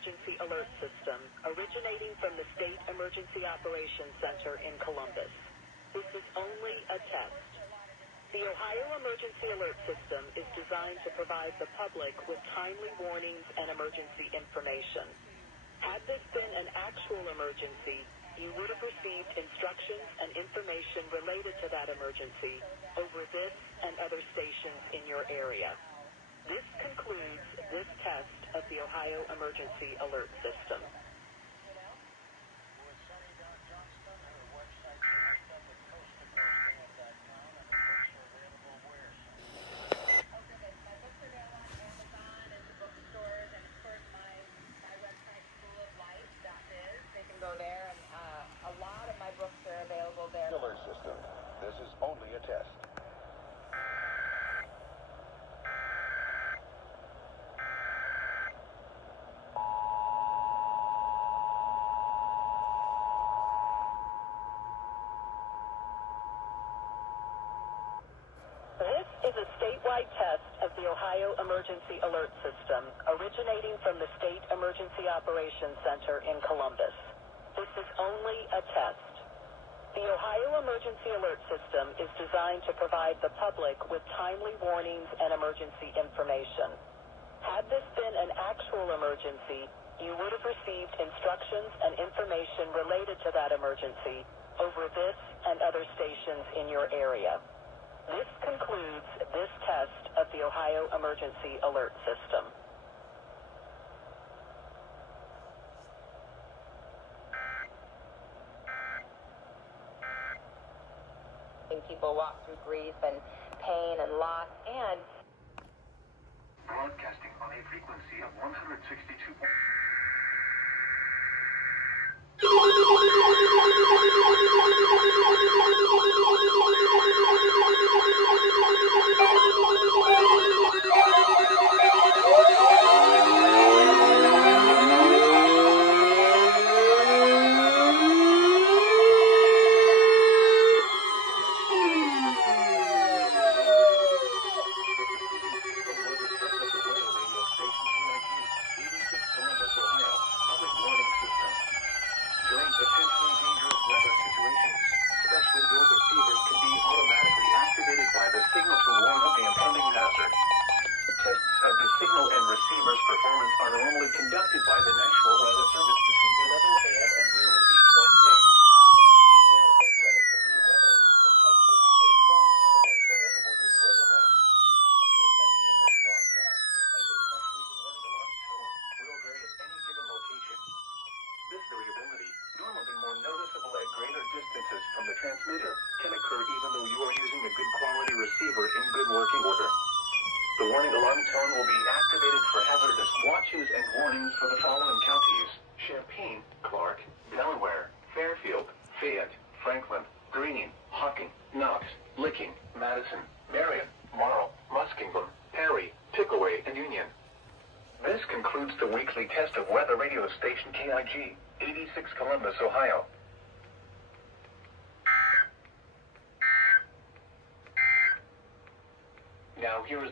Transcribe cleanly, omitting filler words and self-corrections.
Emergency Alert System, originating from the State Emergency Operations Center in Columbus. This is only a test. The Ohio Emergency Alert System is designed to provide the public with timely warnings and emergency information. Had this been an actual emergency, you would have received instructions and information related to that emergency over this and other stations in your area. This concludes this test of the Ohio Emergency Alert System. Go there, and a lot of my books are available there. Alert system. This is only a test. This is a statewide test of the Ohio Emergency Alert System, originating from the State Emergency Operations Center in Columbus. This is only a test. The Ohio Emergency Alert System is designed to provide the public with timely warnings and emergency information. Had this been an actual emergency, you would have received instructions and information related to that emergency over this and other stations in your area. This concludes this test of the Ohio Emergency Alert System. People walk through grief and pain and loss, and Broadcasting on a frequency of 162. From the transmitter can occur even though you are using a good quality receiver in good working order. The warning alarm tone will be activated for hazardous watches and warnings for the following counties: Champaign, Clark, Delaware, Fairfield, Fayette, Franklin, Greene, Hocking, Knox, Licking, Madison, Marion, Morrow, Muskingum, Perry, Pickaway, and Union. This concludes the weekly test of weather radio station KIG, 86 Columbus, Ohio. Now here is